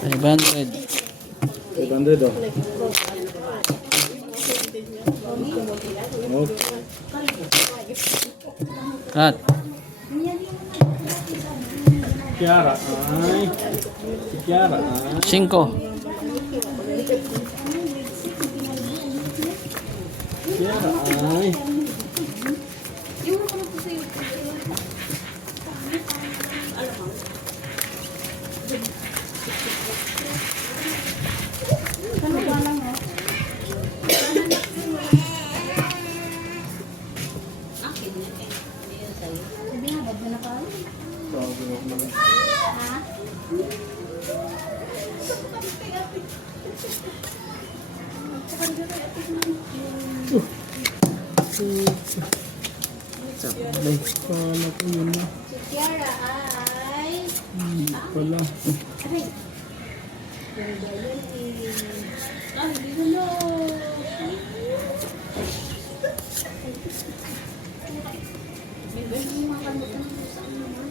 500. 500 oh. Oh. Cut. Kiara ay. Si Kiara ay. 5. Kiara ay. Sabay pala ko yun na. Si Kiara ay... Pala. Aray! Ganda yan eh. Ay, hindi na. May ganun yung mga kamutan ng pusa naman.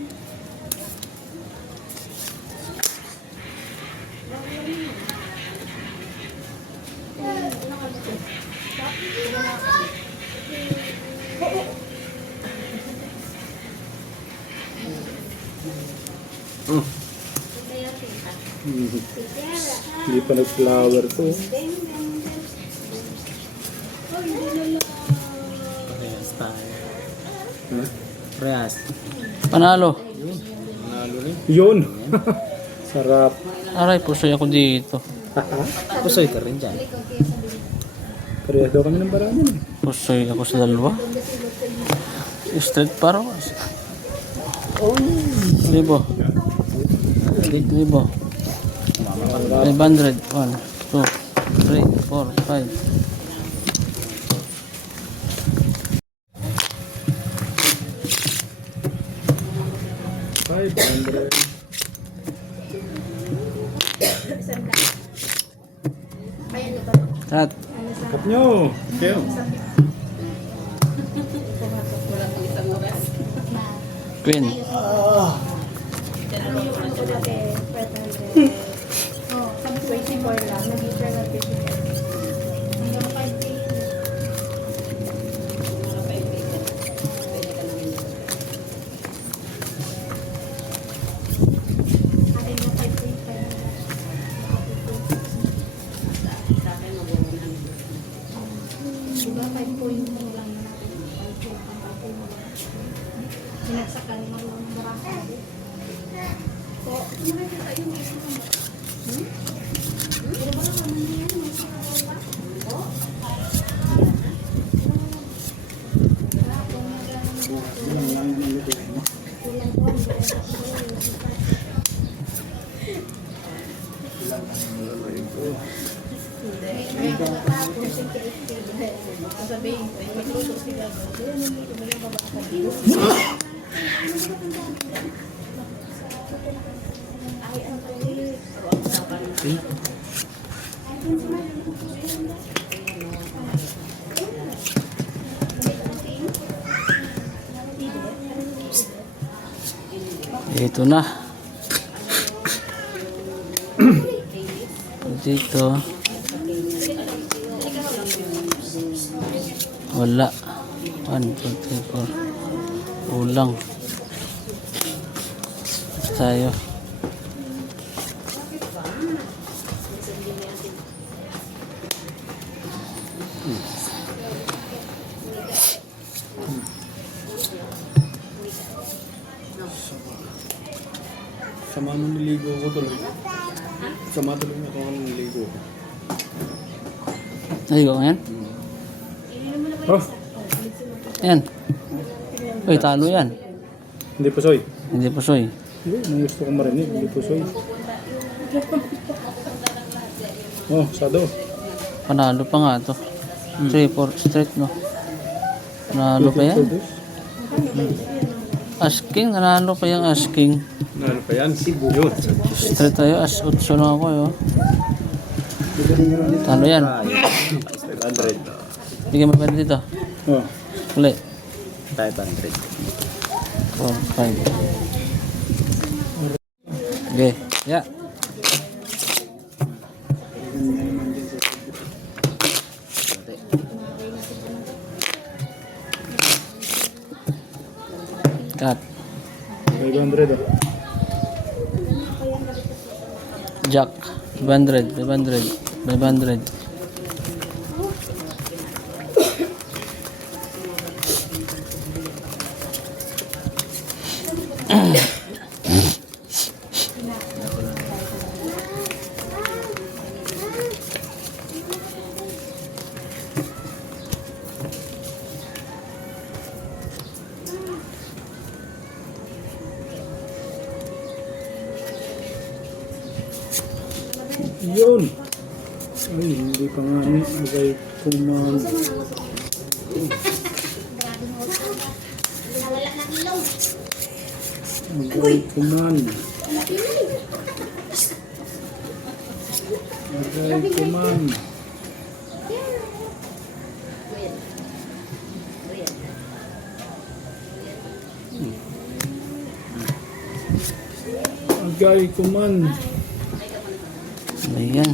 Hindi pa nag-flower to. Parehas tayo. Ha? Parehas. Panalo. Nanalo rin. Yun! Sarap. Aray, pusoy ako dito. Pusoy ka rin dyan. Parehas daw kami ng baranan eh. Pusoy ako sa dalawa. Straight parawas. Libo. Libo. 500. 1, 2, 3, 4, 5. Cut. Cut nyo! Kayo. Queen. Ano yung ano ko dati? 500. Oh, sabi 24 lang. Nag-iter na 54. Hanggang 5K yun. Atin mo 5K, 500. Diba 5 point mo lang na natin. 5 point ang 5 point mo lang. Sinagsakan mo lang ng barasa. Po, nakikita yung isa mo. Pero baka naman na yan, may sakawa. Po? Ito na. Dito. Wala. 1, 2, 3, 4. Ulang. Tayo. Sama nung niligo ko tuloy. Sama tuloy na ako nung niligo ko. Ayun, yan. Oh! Yan. Uy, talo yan. Hindi po soy. Hindi pusoy. Hindi, nung gusto ko marinig. Hindi po soy. Oh, sado. Panalo pa nga to. 3, 4, straight, no? Panalo pa yan. Asking, nanalo pa yung asking. Ano pa yan? Yun. Straight tayo, as 8 lang ako, yo. Talo yan. 500. Bigyan mo pa dito. Oh. Uli. 500. 4, 5. Okay. Yeah. Cut. 500 oh. Jack. 500. 500. 500. Yun. Ay, hindi pa nga ni. Agay kuman. Agay kuman. Agay kuman. Agay kuman. Ayan.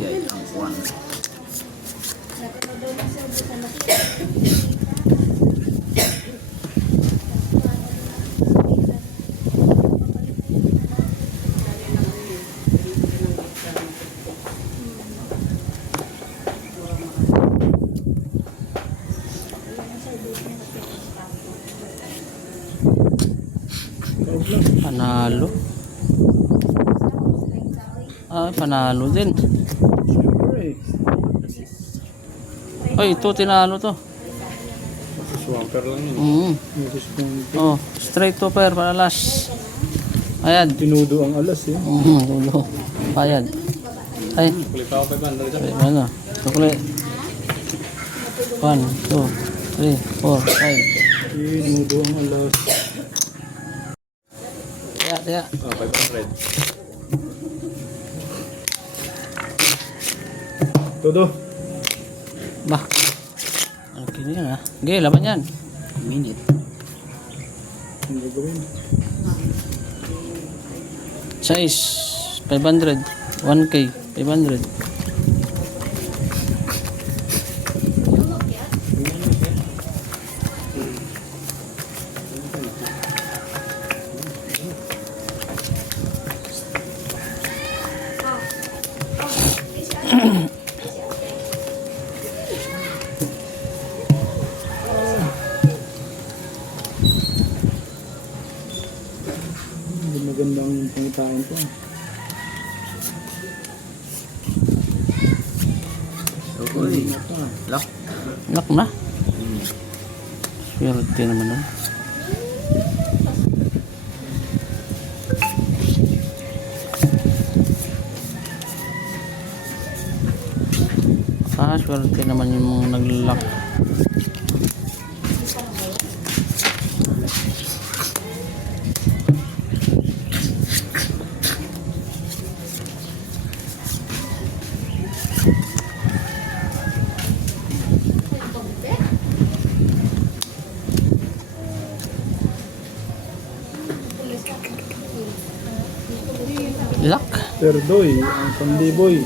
Panalo. Ah, panalo din. Siyempre. Ay, ito tinalo to. Swamper lang yun. Mrs. Ponte. Oh, straight to pair para last. Ayan. Tinudo ang alas eh. Dulo. Payad. Ay, Kulit ako 500 dyan. ano? Tukli. 1, 2, 3, 4, 5. Tinudo ang alas. Tiya. 500. Todo. Bah. Okay na yan, ha? Okay, laban yan. Minute. Ang gagawin. Size 500. 1K. 500. Hindi magandang pangitain ko. Uy. Lock. Lock na. Swerte naman nun. Ah, swerte naman yung mga nag-lock. Lock. Perdoy, ang pandiboy.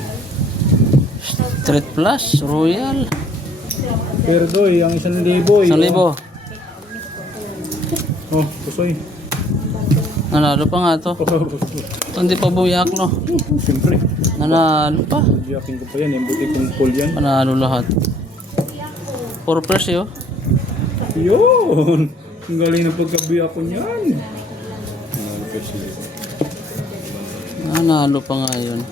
Street Plus, Royal. Perdoy, ang 1,000. 1,000. Oh, pusoy. Nanalo pa nga to. Ito hindi pa buyak, no? Siyempre. Nanalo pa. Diyakin ko pa yan. Yung buti kong pull yan. Panalo lahat. 4 presyo. Yun! Ang galing ng pagkabiyak ko niyan. Nanalo pa nga yun.